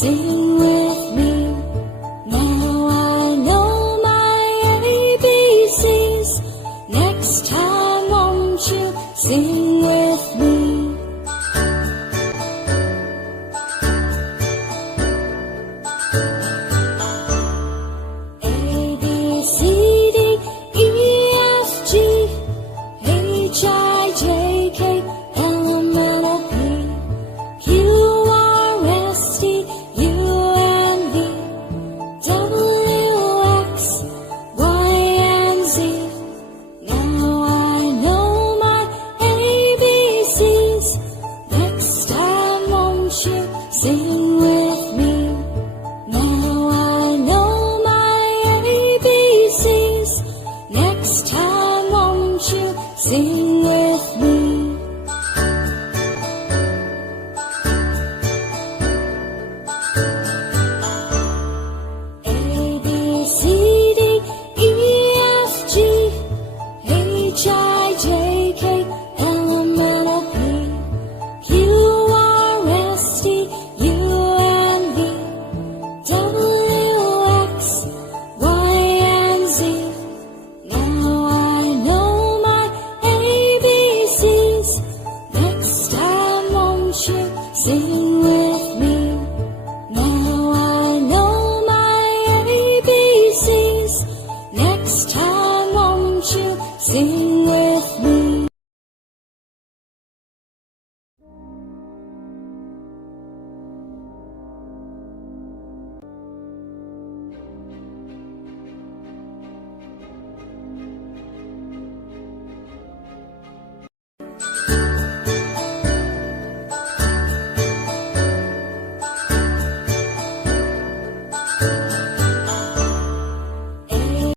Sing with me. Now I know my ABCs. Next time won't you sing with me? A, B, C, D, E, F, G, H, I, J, K, L, M, N, O, P, Q, R, S, T, U, N, V, W, X, Y, and Z. Now I know my ABCs. Next time won't you sing with me? Now I know my ABCs. Next time won't you sing with me? A, B, C, D, E, F, G, H, I, J, K, L, M, N, O, P, Q, R, S, T, U, N, V, W, X, Y, and Z. Now I know my ABCs. Next time won't you sing with me? Now I know my ABCs. Next time won't you sing